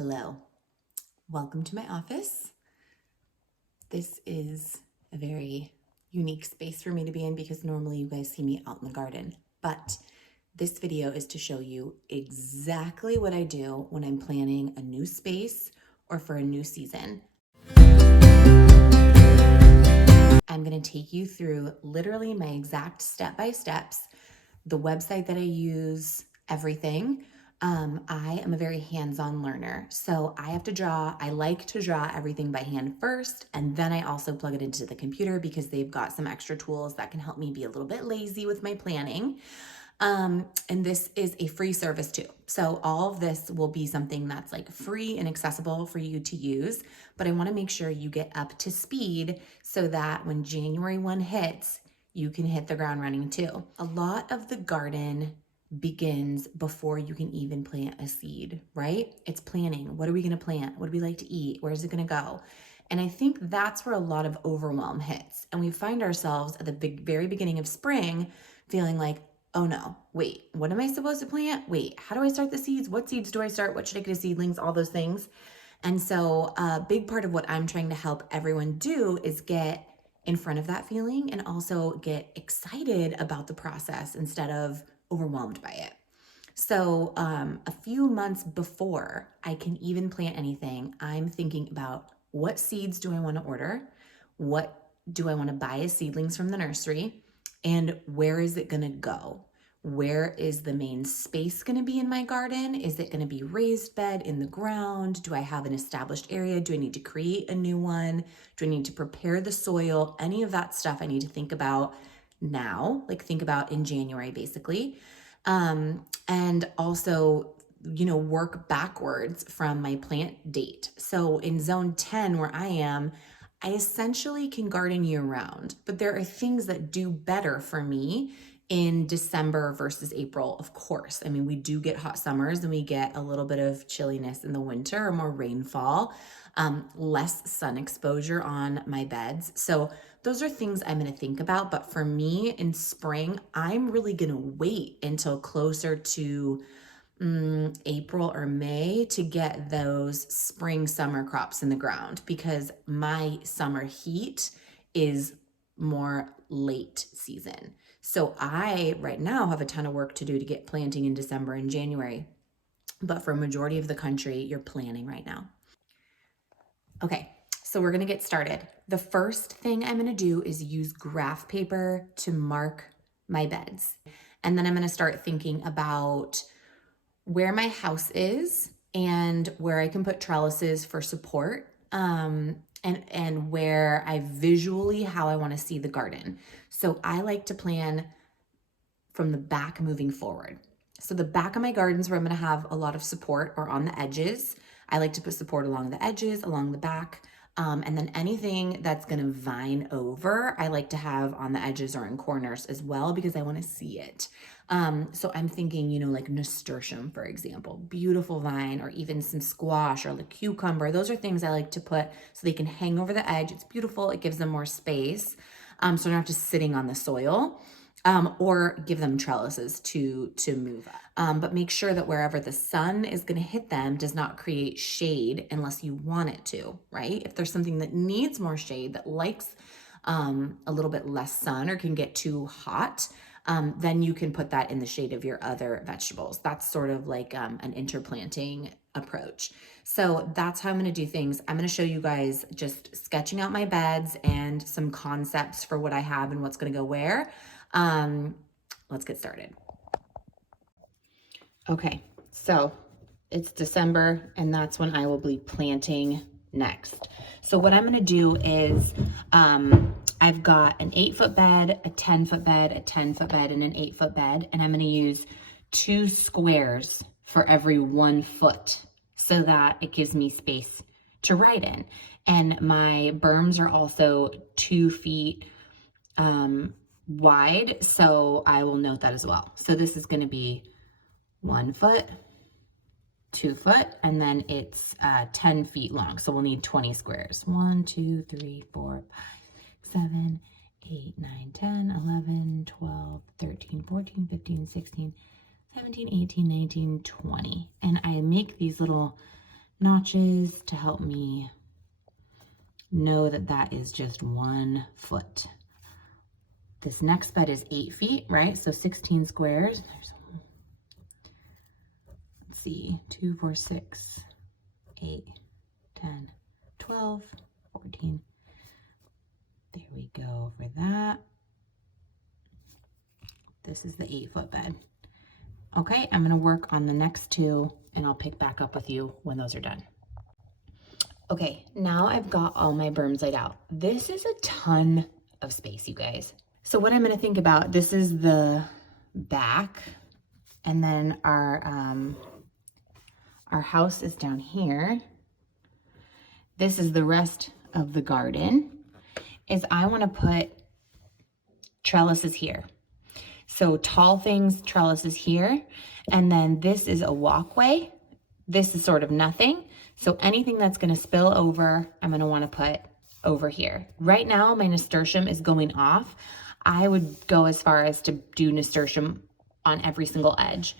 Hello, welcome to my office. This is a very unique space for me to be in because normally you guys see me out in the garden, but this video is to show you exactly what I do when I'm planning a new space or for a new season. I'm going to take you through literally my exact step-by-steps, the website that I use, everything. I am a very hands-on learner, so I have to draw. I like to draw everything by hand first, and then I also plug it into the computer because they've got some extra tools that can help me be a little bit lazy with my planning. And this is a free service too. So all of this will be something that's like free and accessible for you to use, but I wanna make sure you get up to speed so that when January 1 hits, you can hit the ground running too. A lot of the garden begins before you can even plant a seed, right? It's planning. What are we gonna plant? What do we like to eat? Where's it gonna go? And I think that's where a lot of overwhelm hits. And we find ourselves at the very beginning of spring feeling like, oh no, wait, what am I supposed to plant? Wait, how do I start the seeds? What seeds do I start? What should I get as seedlings? All those things. And so a big part of what I'm trying to help everyone do is get in front of that feeling and also get excited about the process instead of overwhelmed by it. So a few months before I can even plant anything, I'm thinking about what seeds do I want to order? What do I want to buy as seedlings from the nursery? And where is it going to go? Where is the main space going to be in my garden? Is it going to be raised bed in the ground? Do I have an established area? Do I need to create a new one? Do I need to prepare the soil? Any of that stuff I need to think about now, like think about in January, basically. And also, work backwards from my plant date. So in zone 10 where I am, I essentially can garden year round, but there are things that do better for me in December versus April, of course. I mean, we do get hot summers and we get a little bit of chilliness in the winter or more rainfall, less sun exposure on my beds. So those are things I'm going to think about. But for me in spring, I'm really going to wait until closer to April or May to get those spring summer crops in the ground because my summer heat is more late season. So I right now have a ton of work to do to get planting in December and January. But for a majority of the country, you're planning right now. Okay, so we're gonna get started. The first thing I'm gonna do is use graph paper to mark my beds. And then I'm gonna start thinking about where my house is and where I can put trellises for support, and where I visually how I want to see the garden. So I like to plan from the back moving forward. So the back of my gardens where I'm going to have a lot of support or on the edges. I like to put support along the edges, along the back. And then anything that's going to vine over, I like to have on the edges or in corners as well because I want to see it. So I'm thinking, like nasturtium, for example, beautiful vine, or even some squash or like cucumber. Those are things I like to put so they can hang over the edge. It's beautiful. It gives them more space. So they're not just sitting on the soil. Or give them trellises to move up. But make sure that wherever the sun is going to hit them does not create shade unless you want it to, right? If there's something that needs more shade, that likes a little bit less sun or can get too hot, then you can put that in the shade of your other vegetables. That's sort of like an interplanting approach. So that's how I'm going to do things. I'm going to show you guys just sketching out my beds and some concepts for what I have and what's going to go where. Let's get started. Okay, so it's December and that's when I will be planting next. So what I'm going to do is I've got an 8-foot bed, a 10-foot bed, a 10-foot bed, and an 8-foot bed, and I'm going to use 2 squares for every 1 foot so that it gives me space to write in. And my berms are also 2 feet wide, so I will note that as well. So this is going to be 1 foot, 2 foot, and then it's 10 feet long. So we'll need 20 squares. 1, 2, 3, 4, 5, 6, 7, 8, 9, 10, 11, 12, 13, 14, 15, 16, 17, 18, 19, 20. And I make these little notches to help me know that that is just 1 foot. This next bed is 8 feet, right? So 16 squares. Let's see, 2, 4, 6, 8, 10, 12, 14. There we go for that. This is the 8-foot bed. Okay, I'm gonna work on the next 2 and I'll pick back up with you when those are done. Okay, now I've got all my berms laid out. This is a ton of space, you guys. So what I'm gonna think about, this is the back, and then our house is down here. This is the rest of the garden, is I wanna put trellises here. So tall things, trellises here, and then this is a walkway. This is sort of nothing. So anything that's gonna spill over, I'm gonna wanna put over here. Right now, my nasturtium is going off. I would go as far as to do nasturtium on every single edge.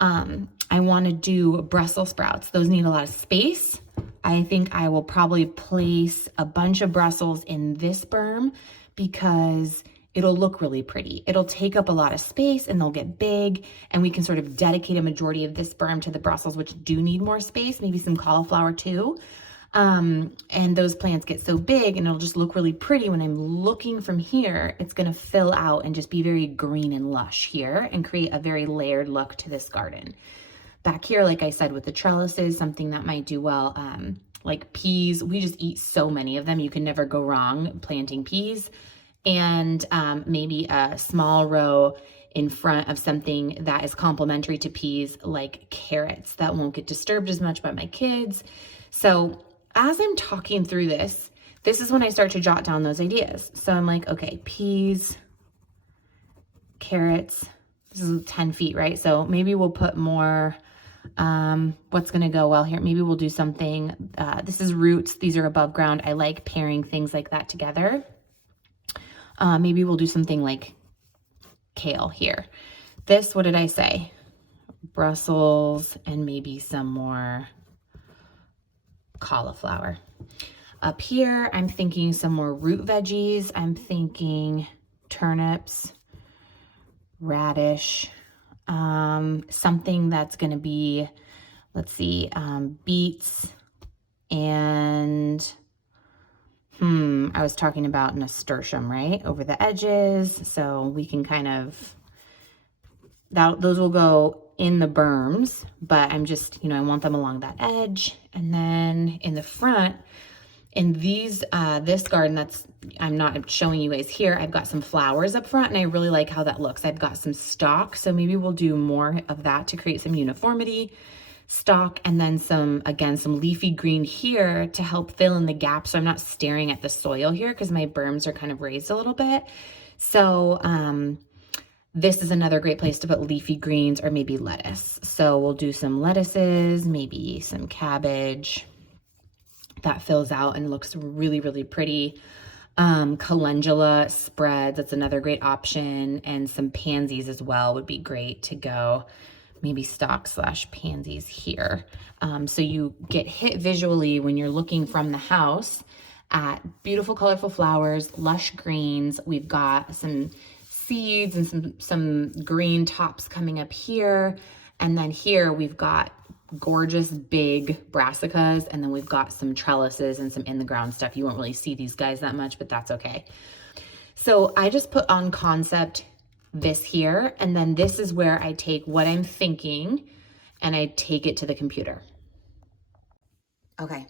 I wanna do Brussels sprouts. Those need a lot of space. I think I will probably place a bunch of Brussels in this berm because it'll look really pretty. It'll take up a lot of space and they'll get big, and we can sort of dedicate a majority of this berm to the Brussels, which do need more space, maybe some cauliflower too. And those plants get so big and it'll just look really pretty. When I'm looking from here, it's gonna fill out and just be very green and lush here and create a very layered look to this garden. Back here, like I said, with the trellises, something that might do well, like peas. We just eat so many of them. You can never go wrong planting peas. And maybe a small row in front of something that is complementary to peas, like carrots, that won't get disturbed as much by my kids. So as I'm talking through this, this is when I start to jot down those ideas. So I'm like, okay, peas, carrots, this is 10 feet, right? So maybe we'll put more, what's gonna go well here? Maybe we'll do something, this is roots, these are above ground. I like pairing things like that together. Maybe we'll do something like kale here. This, what did I say? Brussels and maybe some more cauliflower. Up here, I'm thinking some more root veggies. I'm thinking turnips, radish, something that's gonna be, let's see, beets and I was talking about nasturtium, right? Over the edges. So we can kind of, those will go in the berms, but I'm just, I want them along that edge. And then in the front, in these, this garden I'm not showing you guys here, I've got some flowers up front and I really like how that looks. I've got some stalk, so maybe we'll do more of that to create some uniformity. Stalk, and then some leafy green here to help fill in the gaps so I'm not staring at the soil here because my berms are kind of raised a little bit. So this is another great place to put leafy greens or maybe lettuce. So we'll do some lettuces, maybe some cabbage. That fills out and looks really, really pretty. Calendula spreads, that's another great option. And some pansies as well would be great to go. Maybe stock/pansies here. So you get hit visually when you're looking from the house at beautiful, colorful flowers, lush greens. We've got some seeds and some green tops coming up here. And then here we've got gorgeous big brassicas, and then we've got some trellises and some in the ground stuff. You won't really see these guys that much, but that's okay. So I just put on concept this here, and then this is where I take what I'm thinking and I take it to the computer. Okay,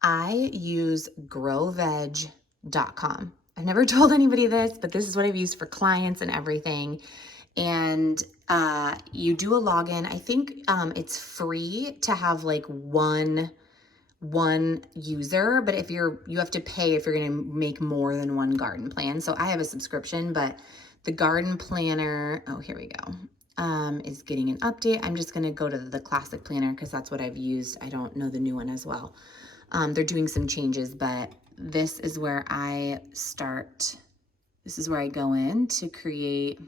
I use growveg.com. I've never told anybody this, but this is what I've used for clients and everything. And you do a login. I think it's free to have like one user, but if you have to pay if you're going to make more than one garden plan. So I have a subscription, but the garden planner, oh, here we go, is getting an update. I'm just going to go to the classic planner because that's what I've used. I don't know the new one as well. They're doing some changes, but this is where I start. This is where I go in to create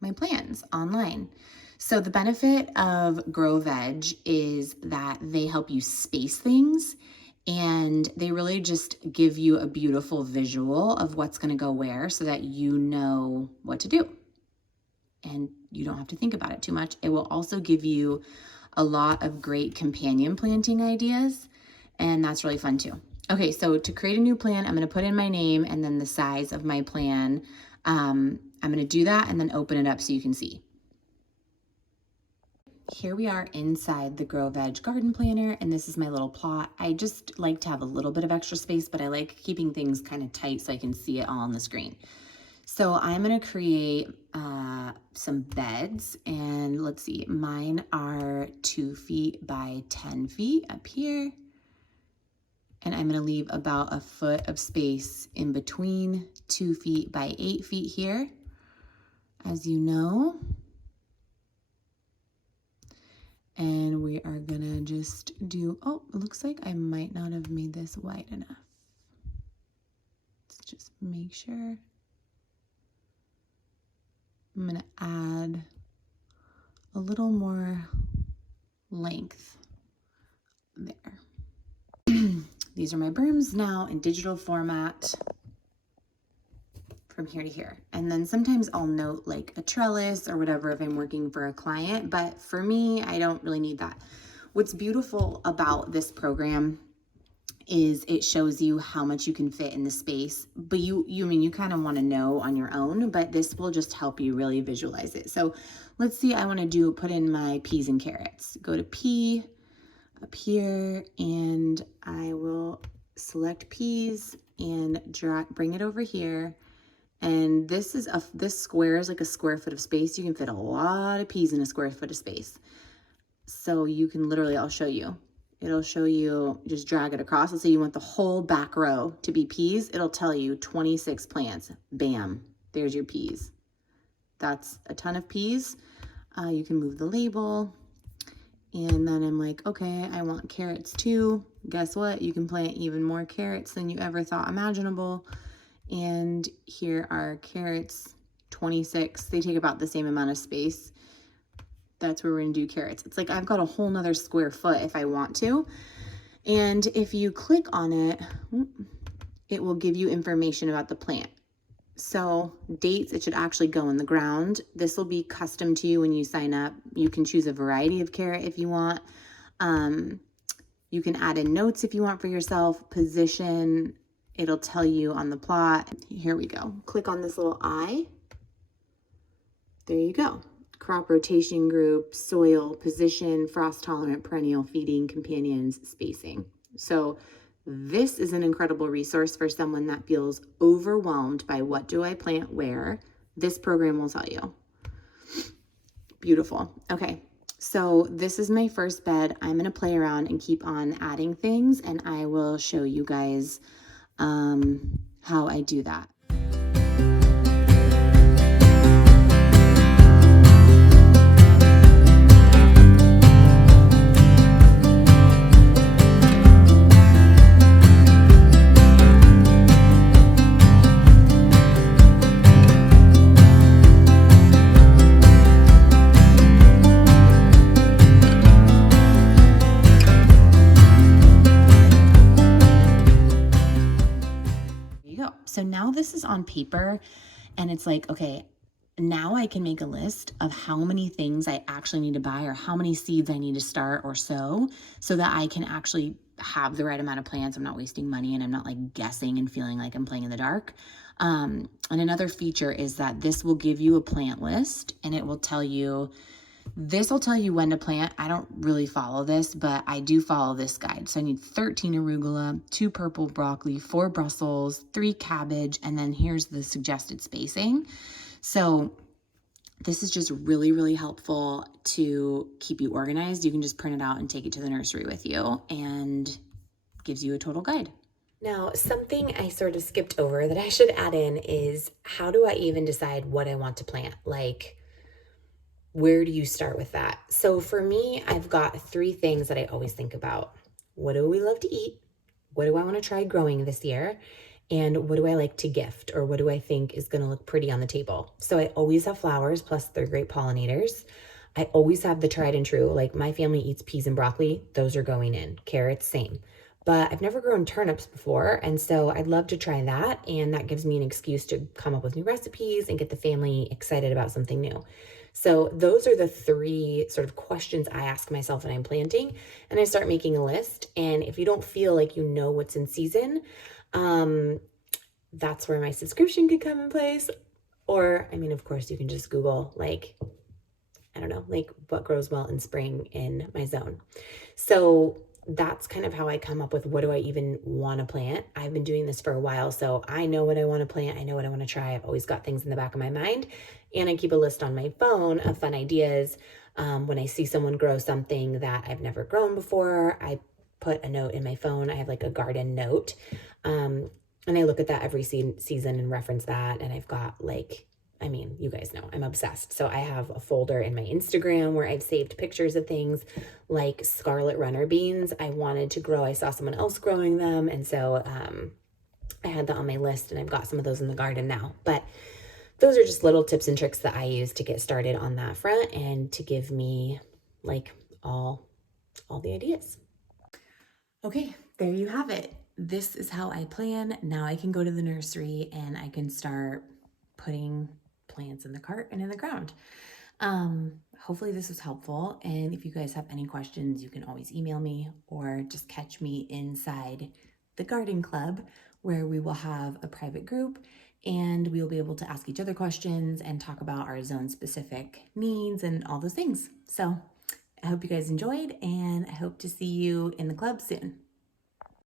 my plans online. So the benefit of Grow Veg is that they help you space things, and they really just give you a beautiful visual of what's going to go where so that you know what to do. And you don't have to think about it too much. It will also give you a lot of great companion planting ideas, and that's really fun too. Okay, so to create a new plan, I'm going to put in my name and then the size of my plan. I'm going to do that and then open it up so you can see. Here we are inside the Grow Veg garden planner, and this is my little plot. I just like to have a little bit of extra space, but I like keeping things kind of tight so I can see it all on the screen. So I'm going to create some beds, and let's see, mine are 2 feet by 10 feet up here. And I'm going to leave about a foot of space in between 2 feet by 8 feet here, as you know. And we are gonna just do, oh, it looks like I might not have made this wide enough. Let's just make sure. I'm gonna add a little more length there. These are my berms now in digital format from here to here. And then sometimes I'll note like a trellis or whatever if I'm working for a client, but for me, I don't really need that. What's beautiful about this program is it shows you how much you can fit in the space, but you kind of want to know on your own, but this will just help you really visualize it. So let's see, I want to put in my peas and carrots. Go to pea up here, and I will select peas and bring it over here. And this square is like a square foot of space. You can fit a lot of peas in a square foot of space. So you can literally, I'll show you. It'll show you, just drag it across. Let's say you want the whole back row to be peas. It'll tell you 26 plants. Bam, there's your peas. That's a ton of peas. You can move the label. And then I'm like, okay, I want carrots too. Guess what? You can plant even more carrots than you ever thought imaginable. And here are carrots, 26. They take about the same amount of space. That's where we're gonna do carrots. It's like I've got a whole nother square foot if I want to. And if you click on it, it will give you information about the plant. So dates, it should actually go in the ground. This will be custom to you when you sign up. You can choose a variety of carrot if you want. You can add in notes if you want for yourself, position. It'll tell you on the plot. Here we go. Click on this little eye. There you go. Crop rotation group, soil, position, frost tolerant, perennial, feeding, companions, spacing. So this is an incredible resource for someone that feels overwhelmed by what do I plant where. This program will tell you. Beautiful. Okay. So this is my first bed. I'm going to play around and keep on adding things, and I will show you guys how I do that. So now this is on paper, and it's like, okay, now I can make a list of how many things I actually need to buy or how many seeds I need to start or sow so that I can actually have the right amount of plants. I'm not wasting money, and I'm not like guessing and feeling like I'm playing in the dark. And another feature is that this will give you a plant list, and it will tell you, this will tell you when to plant. I don't really follow this, but I do follow this guide. So I need 13 arugula, 2 purple broccoli, 4 Brussels, 3 cabbage, and then here's the suggested spacing. So this is just really, really helpful to keep you organized. You can just print it out and take it to the nursery with you, and gives you a total guide. Now, something I sort of skipped over that I should add in is, how do I even decide what I want to plant? Like, where do you start with that? So for me, I've got 3 things that I always think about. What do we love to eat? What do I want to try growing this year? And what do I like to gift? Or what do I think is going to look pretty on the table? So I always have flowers, plus they're great pollinators. I always have the tried and true. Like my family eats peas and broccoli, those are going in. Carrots, same. But I've never grown turnips before, and so I'd love to try that. And that gives me an excuse to come up with new recipes and get the family excited about something new. So, those are the three sort of questions I ask myself when I'm planting. And I start making a list. And if you don't feel like you know what's in season, um, that's where my subscription could come in place. Or, I mean, of course, you can just Google, like, I don't know, like what grows well in spring in my zone. So that's kind of how I come up with what do I even want to plant. I've been doing this for a while, so I know what I want to plant. I know what I want to try. I've always got things in the back of my mind, and I keep a list on my phone of fun ideas. When I see someone grow something that I've never grown before, I put a note in my phone. I have like a garden note, and I look at that every season and reference that. And I've got like, I mean, you guys know I'm obsessed. So I have a folder in my Instagram where I've saved pictures of things like scarlet runner beans. I wanted to grow. I saw someone else growing them. And so I had that on my list, and I've got some of those in the garden now. But those are just little tips and tricks that I use to get started on that front and to give me like all the ideas. Okay, there you have it. This is how I plan. Now I can go to the nursery and I can start putting plants in the cart and in the ground. Hopefully this was helpful. And if you guys have any questions, you can always email me or just catch me inside the garden club, where we will have a private group and we will be able to ask each other questions and talk about our zone specific needs and all those things. So I hope you guys enjoyed, and I hope to see you in the club soon.